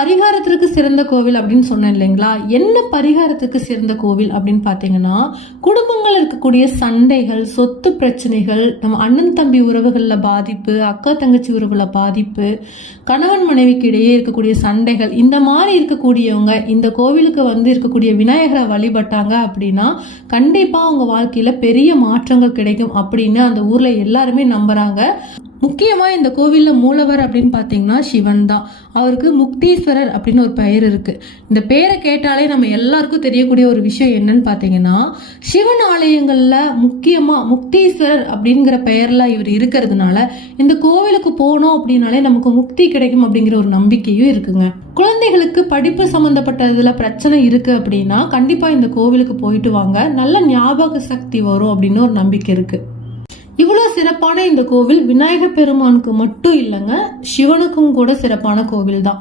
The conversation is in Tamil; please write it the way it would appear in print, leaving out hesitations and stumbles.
பரிகாரத்திற்கு சிறந்த கோவில் அப்படின்னு சொன்னேன் இல்லைங்களா? என்ன பரிகாரத்துக்கு சிறந்த கோவில் அப்படின்னு பார்த்தீங்கன்னா, குடும்பங்கள் இருக்கக்கூடிய சண்டைகள், சொத்து பிரச்சனைகள், நம்ம அண்ணன் தம்பி உறவுகள்ல பாதிப்பு, அக்கா தங்கச்சி உறவுல பாதிப்பு, கணவன் மனைவிக்கு இடையே இருக்கக்கூடிய சண்டைகள், இந்த மாதிரி இருக்கக்கூடியவங்க இந்த கோவிலுக்கு வந்து இருக்கக்கூடிய விநாயகரை வழிபட்டாங்க அப்படின்னா கண்டிப்பா அவங்க வாழ்க்கையில பெரிய மாற்றங்கள் கிடைக்கும் அப்படின்னு அந்த ஊர்ல எல்லாருமே நம்புறாங்க. முக்கியமா இந்த கோவில்ல மூலவர் அப்படின்னு பாத்தீங்கன்னா சிவன் தான். அவருக்கு முக்தீஸ்வரர் அப்படின்னு ஒரு பெயர் இருக்கு. இந்த பெயரை கேட்டாலே நம்ம எல்லாருக்கும் தெரியக்கூடிய ஒரு விஷயம் என்னன்னு பாத்தீங்கன்னா, சிவன் ஆலயங்கள்ல முக்கியமா முக்தீஸ்வரர் அப்படிங்கிற பெயர்ல இவர் இருக்கிறதுனால இந்த கோவிலுக்கு போனோம் அப்படின்னாலே நமக்கு முக்தி கிடைக்கும் அப்படிங்கிற ஒரு நம்பிக்கையும் இருக்குங்க. குழந்தைகளுக்கு படிப்பு சம்பந்தப்பட்டதுல பிரச்சனை இருக்கு அப்படின்னா கண்டிப்பா இந்த கோவிலுக்கு போயிட்டு வாங்க, நல்ல ஞாபக சக்தி வரும் அப்படின்னு ஒரு நம்பிக்கை இருக்கு. இவ்வளோ சிறப்பான இந்த கோவில் விநாயகர் பெருமானுக்கு மட்டும் இல்லைங்க, சிவனுக்கும் கூட சிறப்பான கோவில் தான்.